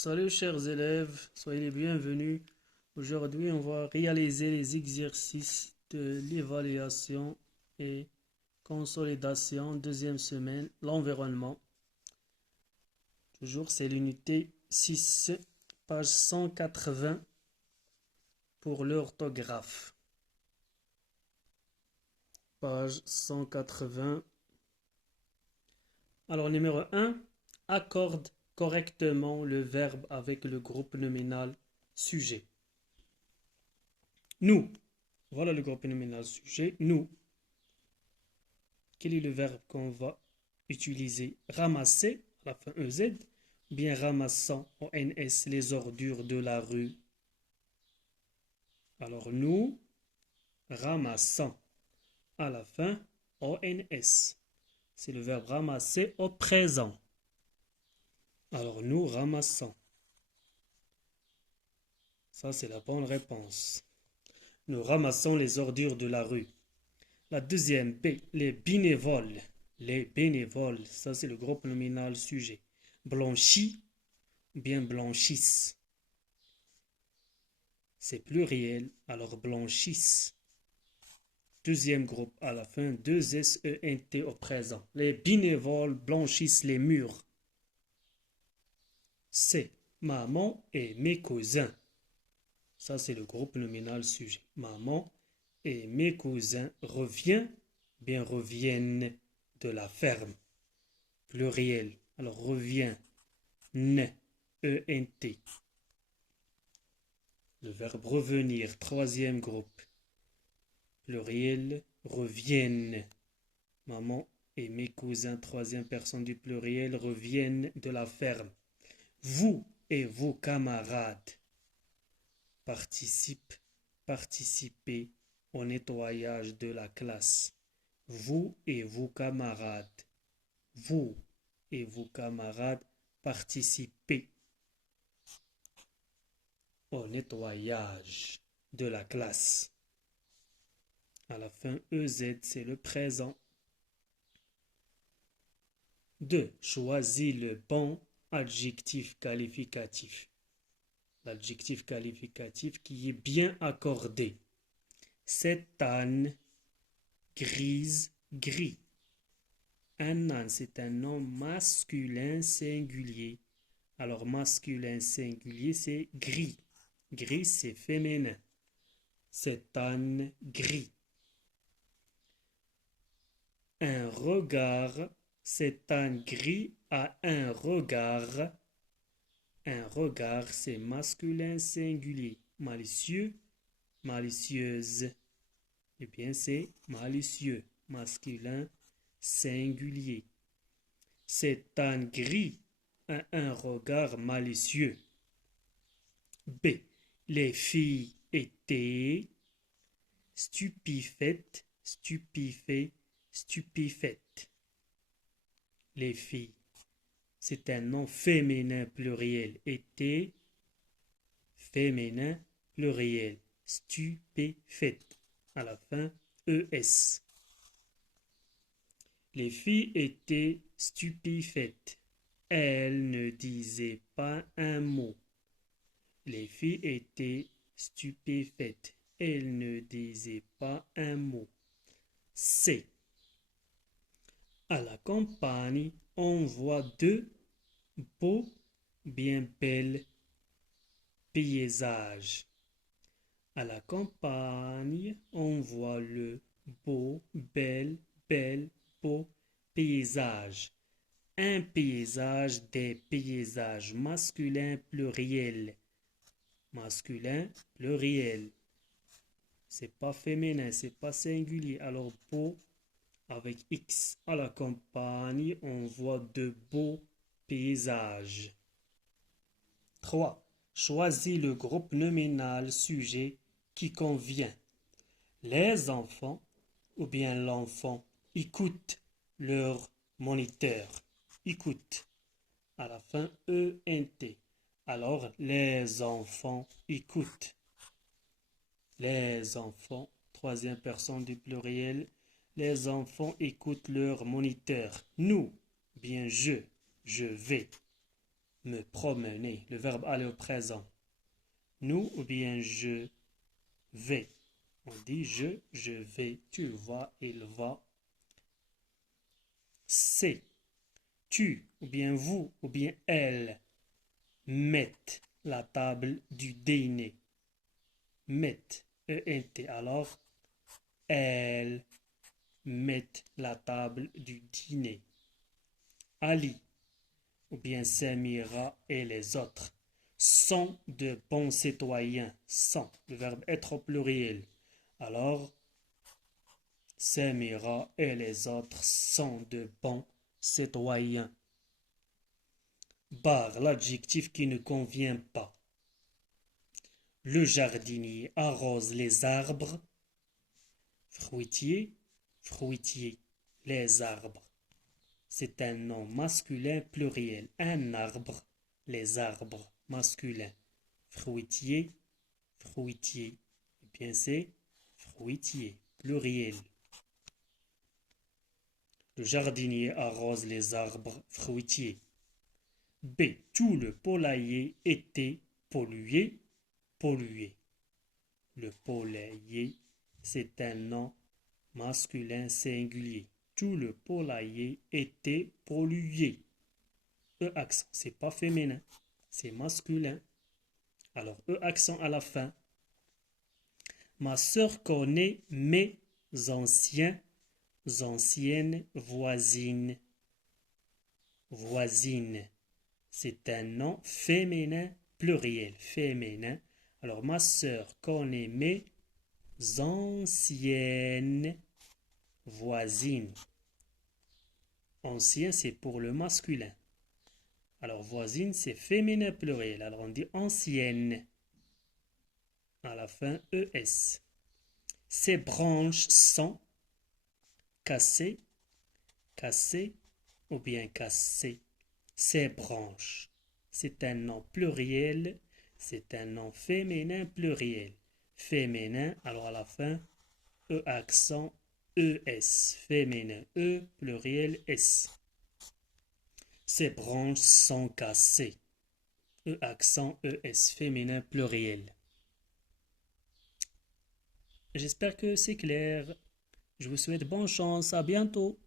Salut chers élèves, soyez les bienvenus. Aujourd'hui, on va réaliser les exercices de l'évaluation et consolidation, deuxième semaine, l'environnement. Toujours, c'est l'unité 6, page 180 pour l'orthographe. Page 180. Alors, numéro 1, accorde correctement le verbe avec le groupe nominal sujet. Nous. Voilà le groupe nominal sujet. Nous. Quel est le verbe qu'on va utiliser? Ramasser, à la fin EZ, bien ramassant, ONS, les ordures de la rue. Alors nous ramassons, à la fin ONS. C'est le verbe ramasser au présent. Alors nous ramassons. Ça, c'est la bonne réponse. Nous ramassons les ordures de la rue. La deuxième, B, les bénévoles. Les bénévoles, ça c'est le groupe nominal sujet. Blanchit, bien blanchissent. C'est pluriel, alors blanchissent. Deuxième groupe, à la fin, 2 S-E-N-T au présent. Les bénévoles blanchissent les murs. C, maman et mes cousins. Ça c'est le groupe nominal sujet. Maman et mes cousins reviennent de la ferme. Pluriel. Alors revient, E-N-T. Le verbe revenir, troisième groupe. Pluriel, reviennent. Maman et mes cousins, troisième personne du pluriel, reviennent de la ferme. Vous et vos camarades participez au nettoyage de la classe. Vous et vos camarades. Vous et vos camarades participez au nettoyage de la classe. À la fin, EZ, c'est le présent. 2. Choisis le bon adjectif qualificatif. L'adjectif qualificatif qui est bien accordé. Cette âne, grise, gris. Un âne, c'est un nom masculin singulier. Alors, masculin singulier, c'est gris. Gris, c'est féminin. Cet âne gris. Un regard, cet âne gris a un regard. Un regard, c'est masculin singulier. Malicieux, malicieuse. Eh bien, c'est malicieux, masculin singulier. Cet âne gris a un regard malicieux. B. Les filles étaient stupéfaites, stupéfaites. Les filles. C'est un nom féminin pluriel. Était, féminin pluriel. Stupéfaites. À la fin, ES. Les filles étaient stupéfaites. Elles ne disaient pas un mot. Les filles étaient stupéfaites. Elles ne disaient pas un mot. C. À la campagne, on voit deux beaux, bien belles paysages. À la campagne, on voit le beau, beau paysage. Un paysage, des paysages masculins pluriels. Masculin pluriel. C'est pas féminin, c'est pas singulier. Alors beau avec X. À la campagne, on voit de beaux paysages. 3. Choisis le groupe nominal sujet qui convient. Les enfants ou bien l'enfant écoutent leur moniteur. Écoute. À la fin, E-N-T. Alors, les enfants écoutent. Les enfants, troisième personne du pluriel, les enfants écoutent leur moniteur. Nous, bien je vais. me promener. Le verbe aller au présent. Nous ou bien je vais. On dit je vais, tu vas, il va. C'est. Tu ou bien vous ou bien elle mettent la table du dîner. Mettent, E-N-T. Alors, elles mettent la table du dîner. Ali ou bien Samira et les autres sont de bons citoyens. Sont, le verbe être au pluriel. Alors, Samira et les autres sont de bons citoyens. Bar, l'adjectif qui ne convient pas. Le jardinier arrose les arbres. Fruitier, fruitier, les arbres. C'est un nom masculin pluriel. Un arbre, les arbres, masculin. Fruitier, fruitier. Et bien c'est fruitier, pluriel. Le jardinier arrose les arbres fruitiers. B. Tout le poulailler était pollué, pollué. Le poulailler, c'est un nom masculin singulier. Tout le poulailler était pollué. E accent, c'est pas féminin, c'est masculin. Alors, E accent à la fin. Ma sœur connaît mes anciennes voisines. Voisine, c'est un nom féminin pluriel, féminin. Alors, ma sœur connaît mes anciennes voisines. Ancien, c'est pour le masculin. Alors, voisine, c'est féminin pluriel. Alors, on dit ancienne. À la fin, ES. Ces branches sont cassées, cassées ou bien cassées. Ces branches, c'est un nom pluriel, c'est un nom féminin pluriel. Féminin, alors à la fin, E accent ES. Féminin, E, pluriel S. Ces branches sont cassées. E accent ES. Féminin, pluriel. J'espère que c'est clair. Je vous souhaite bonne chance. À bientôt.